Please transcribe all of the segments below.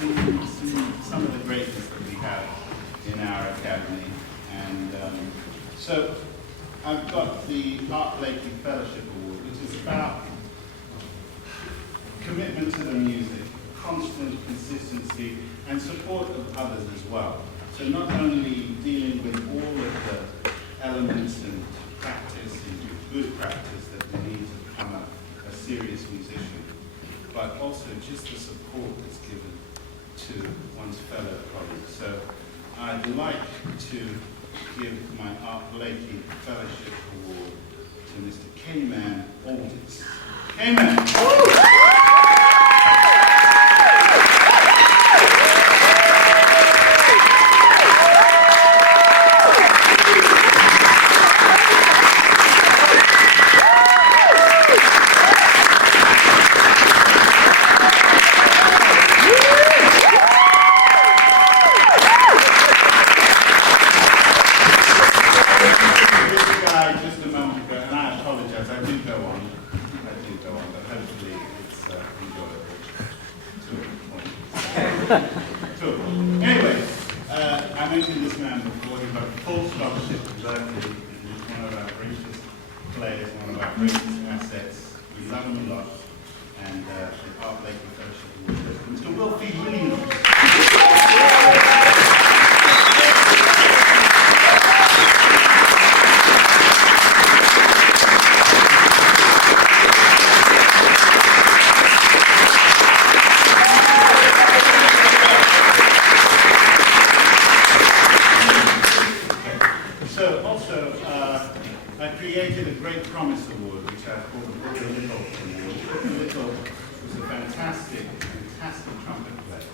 some of the greatness that we have in our academy. And so I've got the Art Blakey Fellowship Award, which is about commitment to the music, constant consistency, and support of others as well. So not only dealing with all of the elements and practice and good practice that we need to become a serious musician, but also just the support that's given to one's fellow colleagues. So I'd like to give my Art Blakey Fellowship Award to Mr. K-Man Aldis. K-Man! Cool. Anyway, I mentioned this man before. He's got full scholarship to Berkeley. He's one of our greatest players, one of our greatest assets. We love him a lot. And the Art Blakey Fellowship Award goes to Mr. Wilfie Williams. Created a Great Promise Award, which I call the Booker Little Award. Booker Little was a fantastic trumpet player.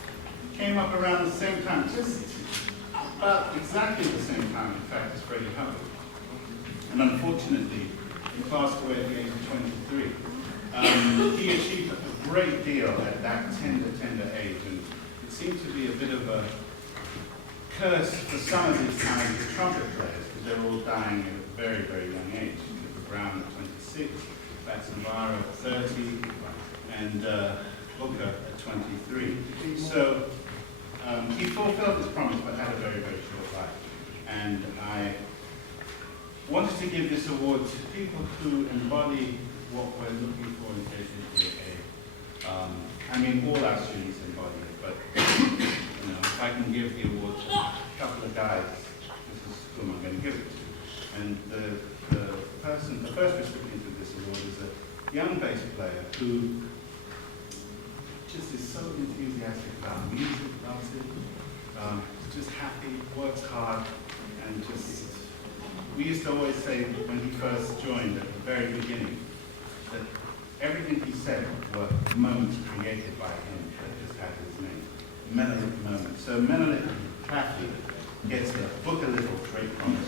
Came up around the same time, just about exactly the same time, in fact, as Freddie Hubbard. And unfortunately, he passed away at the age of 23. He achieved a great deal at that tender age, and it seemed to be a bit of a curse for some of these talented trumpet players, because they're all dying at a very, very young age. Clifford Brown at 26, Batson-Vara at 30, and Booker at 23. So he fulfilled his promise, but had a very, very short life. And I wanted to give this award to people who embody what we're looking for in JJJA. I mean, all our students embody it, but you know, if I can give the award to a couple of guys, this is whom I'm going to give it to. And the first recipient of this award is a young bass player who just is so enthusiastic about music, loves it, just happy, works hard, and just, we used to always say when he first joined at the very beginning, that everything he said were moments created by him that just had his name. Menelik moments. So Menelik Claffey gets the Book a Little Great Promise.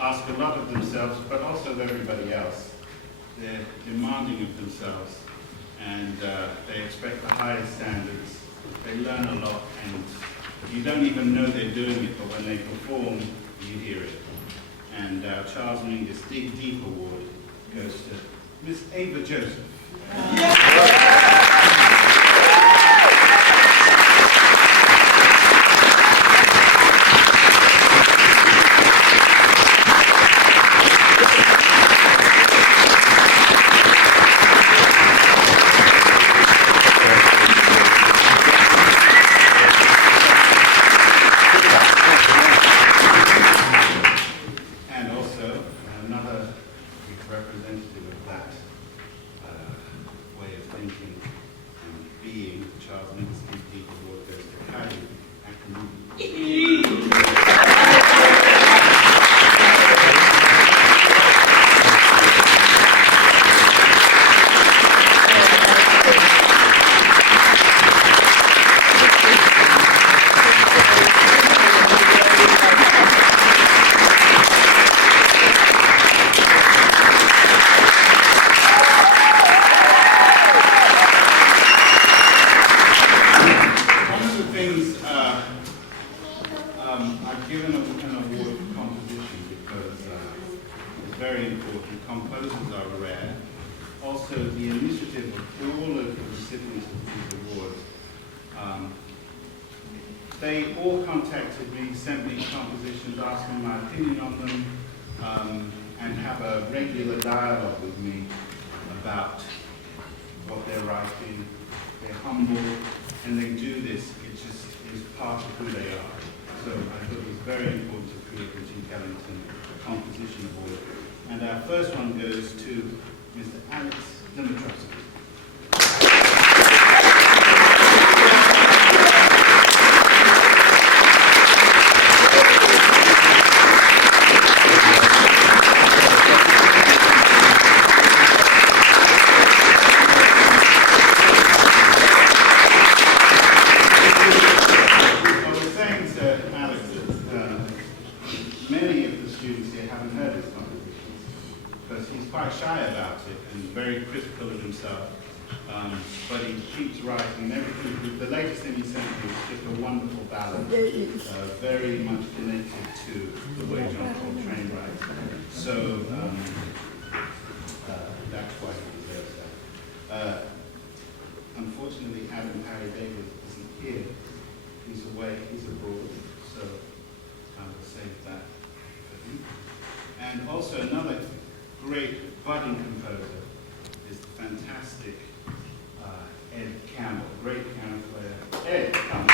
ask a lot of themselves, but also of everybody else. They're demanding of themselves, and they expect the highest standards. They learn a lot, and you don't even know they're doing it, but when they perform, you hear it. And Charles Mingus Dig Deep Award goes to Miss Ava Joseph. They all contacted me, sent me compositions, asking my opinion on them, and have a regular dialogue with me about what they're writing. They're humble, and they do this. It just is part of who they are. So I thought it was very important to create the G. Kellington Composition Award. And our first one goes to Mr. Alex Dimitrowski. But he keeps writing, and everything. The latest thing he sent me is just a wonderful ballad, very much connected to the way John Coltrane writes. So that's why he deserves that. Unfortunately, Adam Harry Davis isn't here. He's away, he's abroad, so I will save that for him. And also another great budding composer is the fantastic Ed Campbell, great piano player. Ed, come.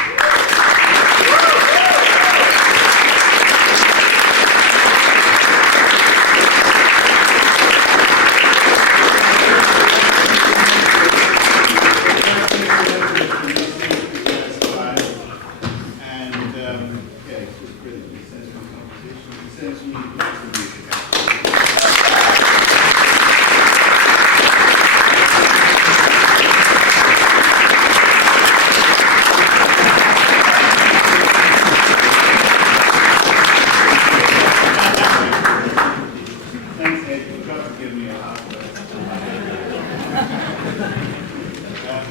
And yeah, it's just brilliant. He sends me compositions. He sends me lots of music.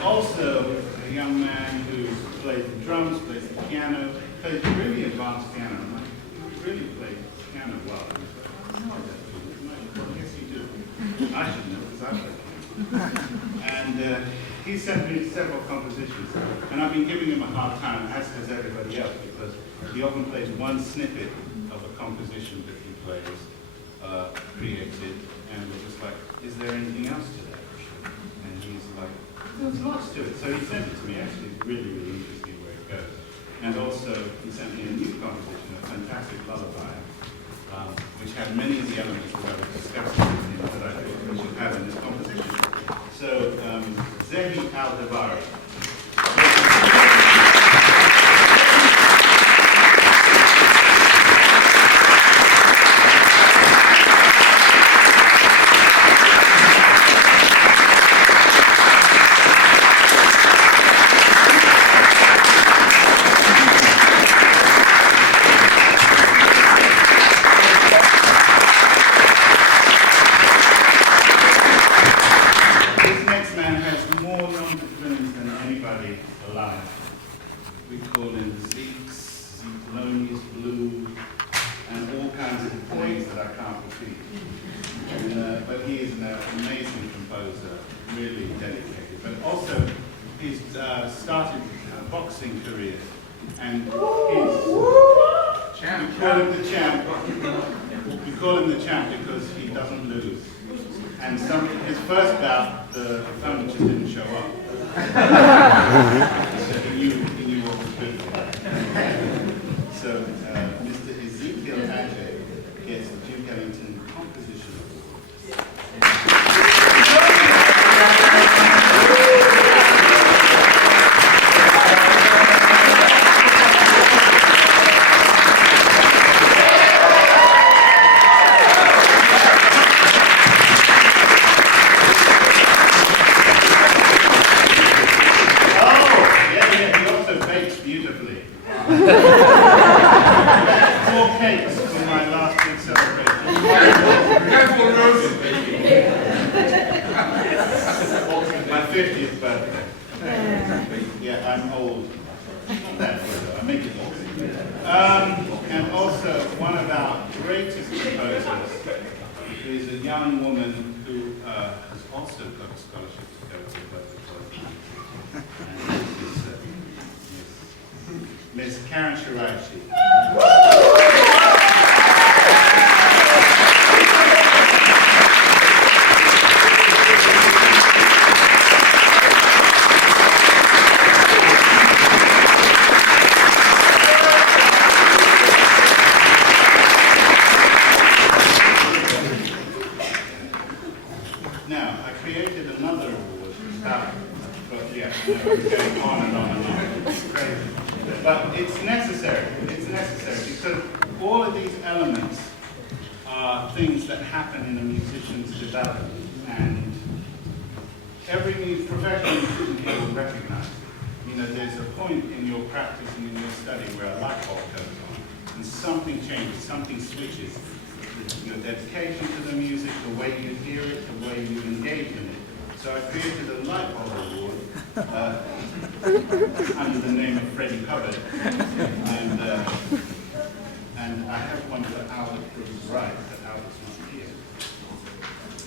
Also, a young man who plays the drums, plays the piano, plays really advanced piano. He really plays piano well. I guess you do. I should know because I play piano. And he sent me several compositions, and I've been giving him a hard time, as has everybody else, because he often plays one snippet of a composition that he plays, created, and we're just like, is there anything else to that? And he's like, there's lots to it. So he sent it to me, actually, really, really interesting where it goes. And also, he sent me a new composition, a fantastic lullaby, which had many of the elements that I was discussing with him that I thought we should have in this composition. So, Zehi Aldevari. call him Zeeks, Zeeklonius Blue, and all kinds of things that I can't repeat. But he is an amazing composer, really dedicated. But also, he's started a boxing career, and we call him the champ. We call him the champ because he doesn't lose. And his first bout, the phone just didn't show up. So he knew what was good for him. So Mr. Ezekiel Ajay gets the Duke Ellington Composition Award. And also, one of our greatest composers is a young woman who has also got a scholarship to go to Berkeley College. And this is Miss Karen Shiraishi. Going on and on and on. It's crazy. But it's necessary. It's necessary because all of these elements are things that happen in a musician's development. And every professional musician here will recognize it. You know, there's a point in your practice and in your study where a light bulb goes on and something changes, something switches. Your dedication to the music, the way you hear it, the way you engage in it. So I created a light bulb award under the name of Freddie Hubbard, and I have one for Albert who's right, but Albert's not here.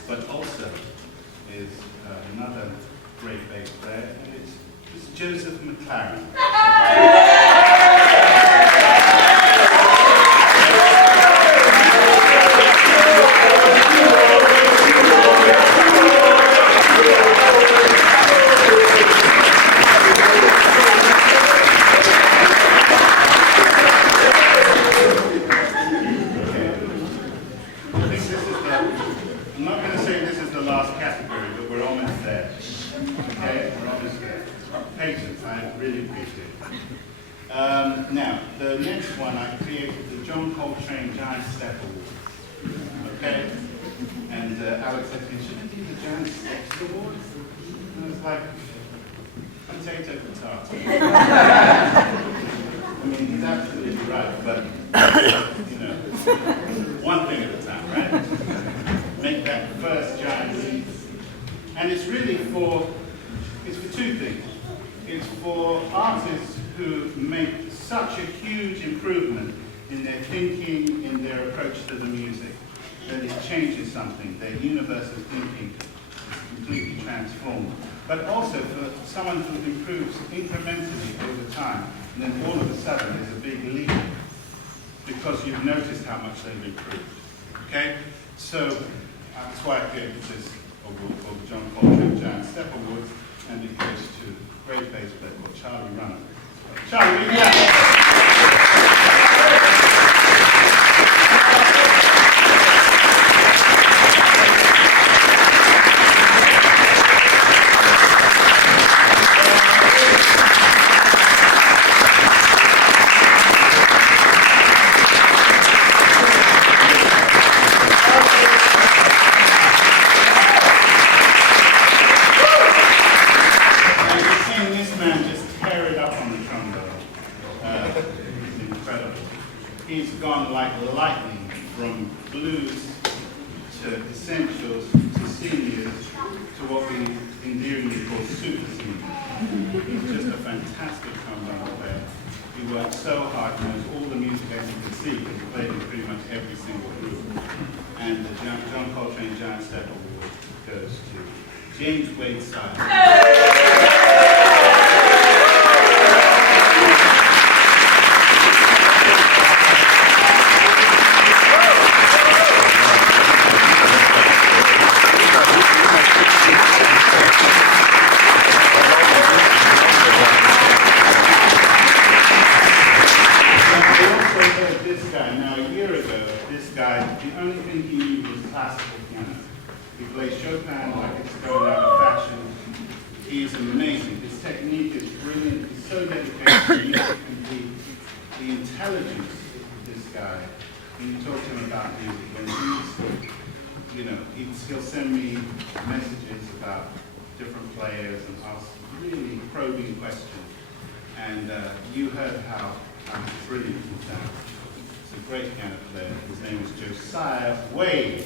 But also is another great bass player, and it's Joseph McLaren. Now, the next one I created the John Coltrane Giant Step Award. Okay? And Alex said to me, should I do the Giant Steps Award? And I was like, potato guitar. I mean, he's absolutely right, but, you know, one thing at a time, right? Make that first giant leap. And it's really it's for two things. It's for artists who make such a huge improvement in their thinking, in their approach to the music, that it changes something. Their universe of thinking is completely transformed. But also for someone who improves incrementally over time, and then all of a sudden there's a big leap because you've noticed how much they've improved. Okay? So that's why I created this award called the John Coltrane Giant Step Award, and it goes to a great bass player called Charlie Runner. Charlie, yeah. He's gone like lightning from blues to essentials to seniors to what we endearingly call super seniors. He's just a fantastic trombone player. worked so hard, he knows all the music as you can see, because he played in pretty much every single group. And the John Coltrane Giant Step Award goes to James Wade Sire. The only thing he knew was classical piano. He plays Chopin like it's going out of fashion. He is amazing. His technique is brilliant. He's so dedicated to music, and the intelligence of this guy. When you talk to him about music, when he'll send me messages about different players and ask really probing questions. And you heard how brilliant he sounds. A great piano player. His name is Josiah Wade.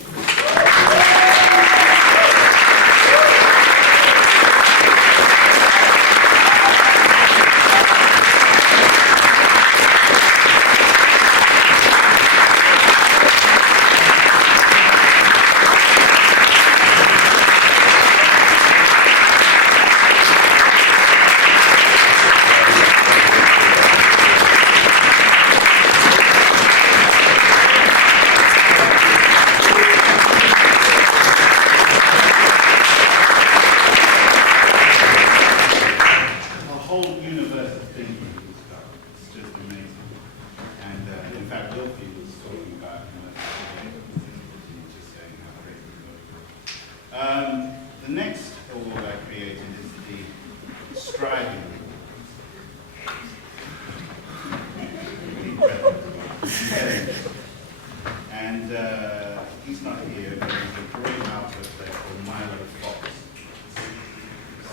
The next award I created is the Striving. And he's not here, but he's a great artist there called Milo Fox,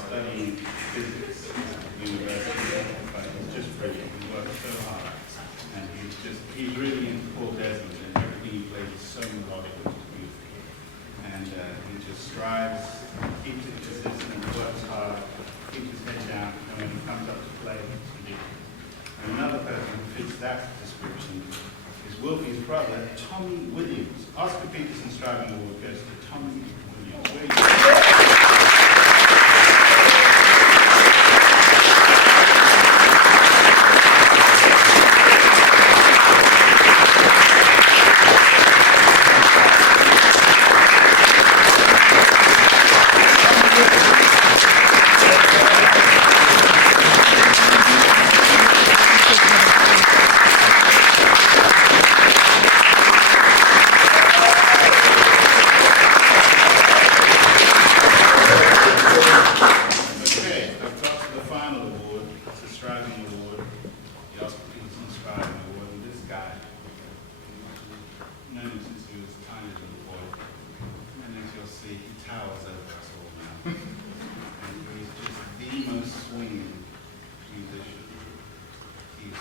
studying physics at university, but he's just brilliant. He works so hard, and he's really into Paul Desmond, and everything he plays is so melodic and beautiful. And he just strives, keeps it consistent, works hard, keeps his head down, and when he comes up to play, it's ridiculous. And another person who fits that description is Wilfie's brother, Tommy Williams. Oscar Peterson Striving Award goes to Tommy Williams.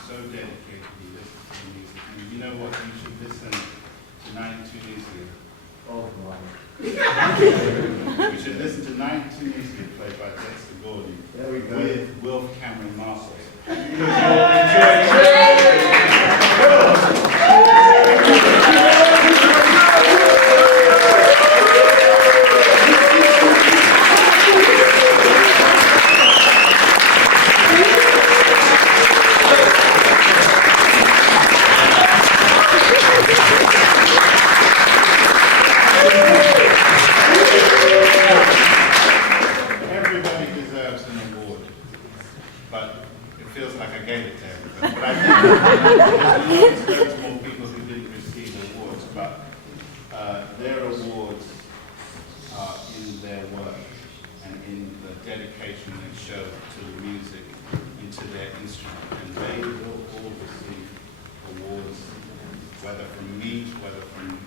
So dedicated, he listens to music. And you know what? You should listen to 92 Days Here. Oh, wow. You should listen to 92 Days Here, played by Dexter Gordon, with Wilf Cameron Marshall. Everybody deserves an award, but it feels like I gave it to everybody. But I think there's more people who didn't receive awards, but their awards are in their work and in the dedication they show to the music and to their instrument. And they will all receive awards, whether from me, whether from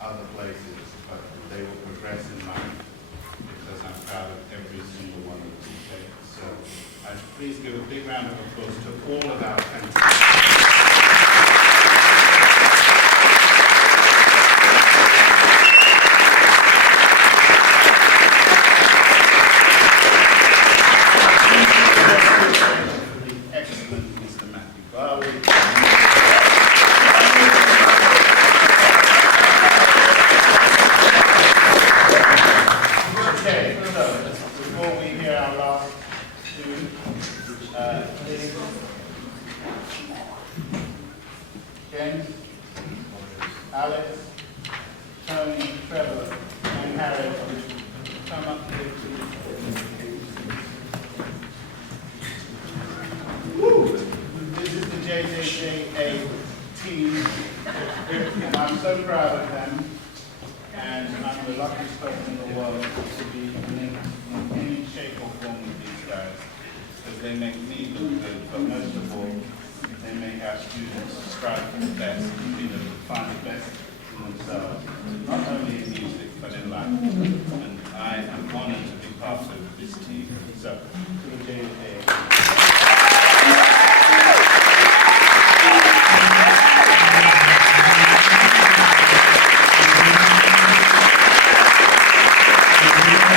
other places, but they will progress in life because I'm proud of every single one of them. Okay? So please give a big round of applause to all of our fantastic. Excellent Mr. Matthew Barley. Barley. Okay, so before we hear our last tune, James, Alex, Tony, Trevor, and Harry, come up here, please. This is the JJJA team, and I'm so proud of them. And I'm the luckiest person in the world to be linked in any shape or form with these guys, because they make me look good, but most of all, they make our students strive for the best and be able to find the best in themselves, not only in music, but in life. And I am honored to be part of this team. So, to the JJJA.